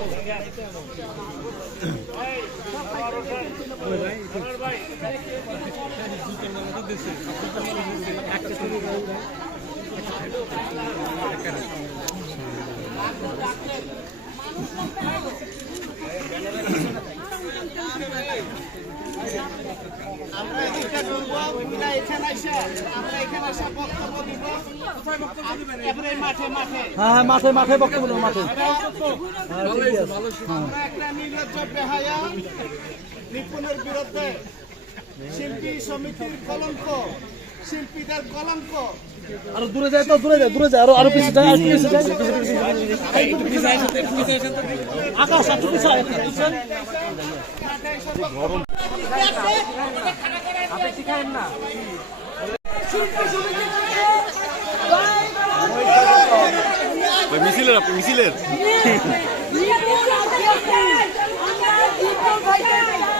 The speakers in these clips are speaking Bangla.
আমরা এখানে আমরা এখানে এসে বক্তব্য দিব। এবারে মাঠে মাঠে হ্যাঁ হ্যাঁ মাঠে মাঠে বক্তব্য দেবো, মাঠে। আমরা একটা নির্লজ্জ বেহায়া নিপুণের বিরুদ্ধে শিল্পী সমিতির কলঙ্ক শিল্পীদের কলঙ্ক। আরও দূরে যায় তো দূরে যায় দূরে যায় আরও আরও পিছিয়ে যায় আরও পিছিয়ে যায়। আকাশ একটু পিছিয়ে একটু পিছিয়ে ওই মিছিলের আপনি মিছিলের?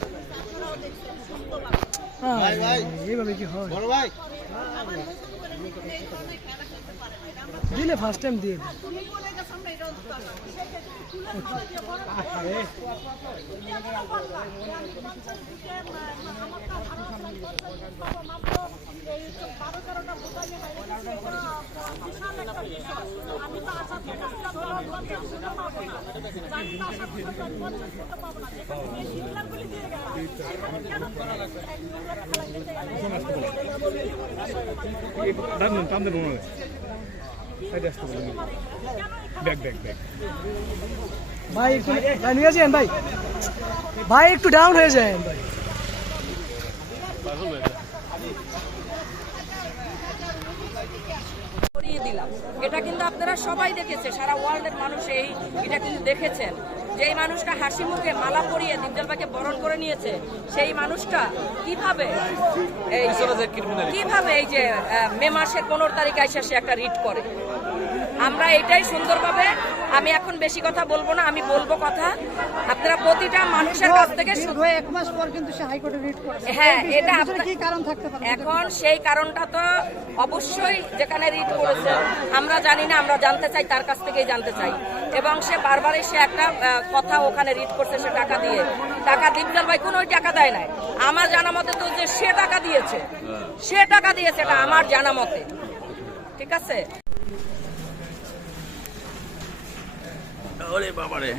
এইভাবে কি হয় বড় দিলে ফার্স্ট টাইম দিয়ে দিই। ভাই একটু ভাই নিয়ে যান ভাই। ভাই একটু ডাউন হয়ে যায় ভাই। দিলাম। এটা কিন্তু আপনারা সবাই দেখেছে সারা ওয়ার্ল্ডের মানুষ এই এটা কিন্তু দেখেছেন। যে মানুষটা হাসি মুখে মালা পরিয়ে দিনজলবাকে বরণ করে নিয়েছে সেই মানুষটা কীভাবে কীভাবে এই যে মে মাসের পনেরো তারিখে এসে সে একটা রিট করে? আমরা এটাই সুন্দরভাবে আমি এখন বেশি কথা বলব না আমি বলব কথা। আপনারা প্রতিটা মানুষের কাছ থেকে শু- এক মাস পর কিন্তু সে হাইকোর্টে রিট করেছে। হ্যাঁ এটা কি কারণ থাকতে পারে? এখন সেই কারণটা তো অবশ্যই যেখানে রিট করেছে। আমরা জানি না আমরা জানতে চাই তার কাছ থেকেই জানতে চাই। এবং সে বারবার সে একটা কথা ওখানে রিট করছে সে টাকা দিয়ে। টাকা দীপজল ভাই কোনো টাকা দেয় নাই। আমার জানা মতে তো যে সে টাকা দিয়েছে। সে টাকা দিয়েছে এটা আমার জানা মতে। ঠিক আছে? ওরে বাবারে